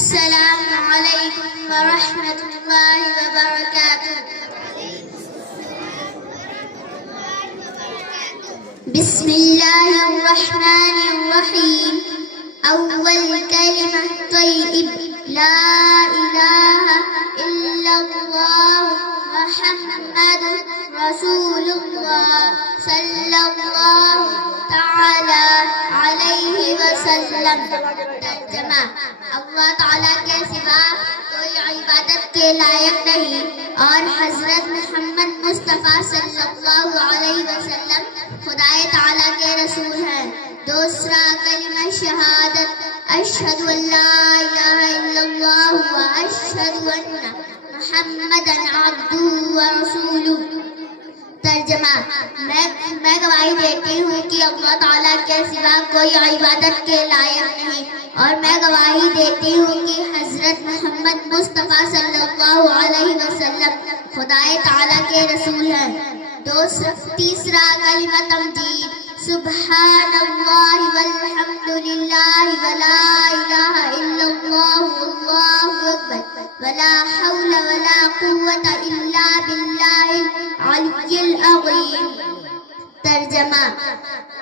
السلام علیکم ورحمۃ اللہ وبرکاتہ. بسم اللہ الرحمن الرحیم. اول کلمہ طیب لا الہ الا اللہ محمد رسول اللہ صلی اللہ تعالی علیہ وسلم. ترجمہ: اللہ تعالیٰ کے سوا کوئی عبادت کے لائق نہیں اور حضرت محمد مصطفیٰ صلی اللہ علیہ وسلم خدائے تعالیٰ کے رسول ہیں. دوسرا کلمہ شہادت: اشہد ان لا الہ الا اللہ واشہد ان محمدا عبدہ ورسولہ. ترجمہ: میں گواہی دیتی ہوں کہ اللہ تعالیٰ کے سوا کوئی عبادت کے لائق نہیں اور میں گواہی دیتی ہوں کہ حضرت محمد مصطفیٰ صلی اللہ علیہ وسلم خدائے تعالیٰ کے رسول ہیں. تیسرا کلمہ تمجید: سبحان اللہ والحمد للہ ولا الہ الا اللہ واللہ اکبر ولا حول ولا قوة الا باللہ العلی العظیم. ترجمہ: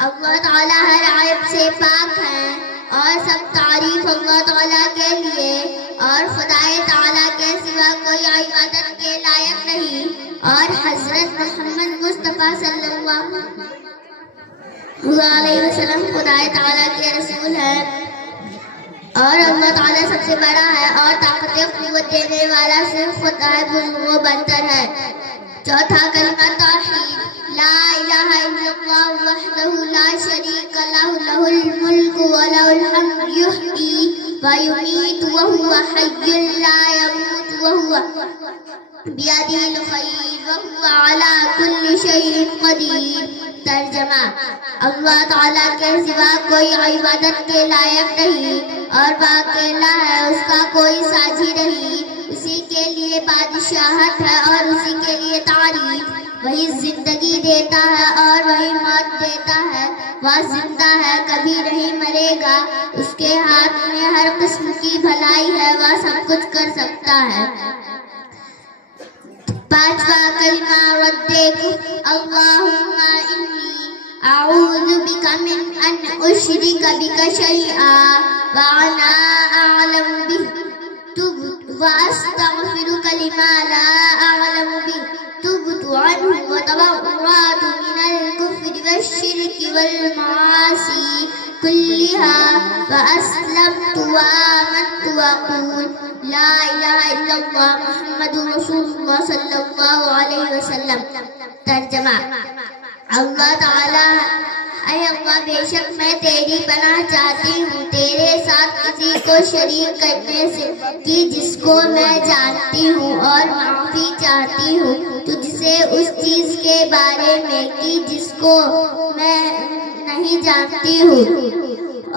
اللہ تعالیٰ ہر عیب سے پاک ہیں اور سب تعریف اللہ تعالیٰ کے لیے اور خدائے تعالیٰ کے سوا کوئی عبادت کے لائق نہیں اور حضرت محمد مصطفیٰ صلی اللہ علیہ وسلم خدائے تعالیٰ کے رسول ہیں اور اللہ تعالیٰ سب سے بڑا ہے اور طاقت قوت دینے والا صرف خدا بزرگ و برتر ہے. چوتھا کلمہ توحید: لا الہ الا اللہ وحدہ لا شریک لہ لہ الملک ولہ الحمد یحیی ویمیت وہو حی لا یموت وہو بیدہ الخیر وہو علی کل شیء قدیر. ترجمہ: اللہ تعالیٰ کے سوا کوئی عبادت کے لائق نہیں اور باقیلا ہے، اس کا کوئی ساجی نہیں. اسی کے لیے بادشاہت ہے اور اسی کے لیے تعریف. وہی زندگی دیتا ہے اور وہی موت دیتا ہے. وہ زندہ ہے، کبھی نہیں مرے گا. اس کے ہاتھ میں ہر قسم کی بھلائی ہے، وہ سب کچھ کر سکتا ہے. پانچواں کلمہ رد کفر: اللہم انی اعوذ بک من ان اشرک بک شیئا وانا اعلم بہ واستغفرک لما لا اعلم بہ تبت عنہ وتبرأت من الكفر والشرك والمعاصي كلها وأسلمت وآمنت وأقول لا إله إلا الله محمد رسول الله صلی اللہ علیہ وسلم. ترجمہ: اللہ تعالیٰ: اے اللہ، بے شک میں تیری پناہ چاہتی ہوں تیرے ساتھ کسی کو شریک کرنے سے کہ جس کو میں جانتی ہوں اور معافی چاہتی ہوں تجھ سے اس چیز کے بارے میں کہ جس کو میں نہیں جانتی ہوں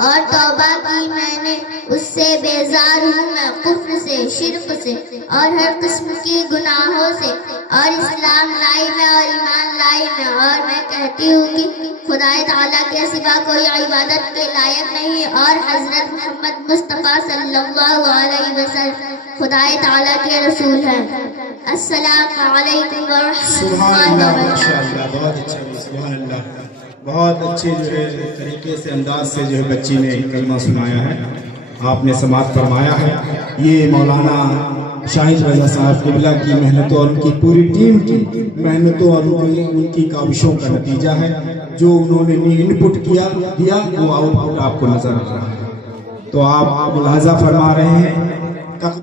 اور توبہ کی میں نے اس سے بیزار ہوں. میں کفر سے، شرک سے اور ہر قسم کی گناہوں سے اور اسلام لائی میں اور ایمان لائی میں اور میں کہتی ہوں کہ خدائے تعالیٰ کے سوا کوئی عبادت کے لائق نہیں اور حضرت محمد مصطفیٰ صلی اللہ علیہ وسلم خدائے تعالیٰ کے رسول ہیں. السلام علیکم ورحمۃ اللہ وبرکاتہ. بہت اچھا، سبحان اللہ. بہت اچھے جو ہے طریقے سے انداز سے جو ہے بچی نے کلمہ سنایا ہے، آپ نے سماعت فرمایا ہے. یہ مولانا شاہد رضا صاحب قبلہ کی محنتوں اور ان کی پوری ٹیم کی محنتوں اور ان کی کاوشوں کا نتیجہ ہے. جو انہوں نے ان پٹ دیا وہ آؤٹ پٹ آپ کو نظر آ رہا ہے. تو آپ ملاحظہ فرما رہے ہیں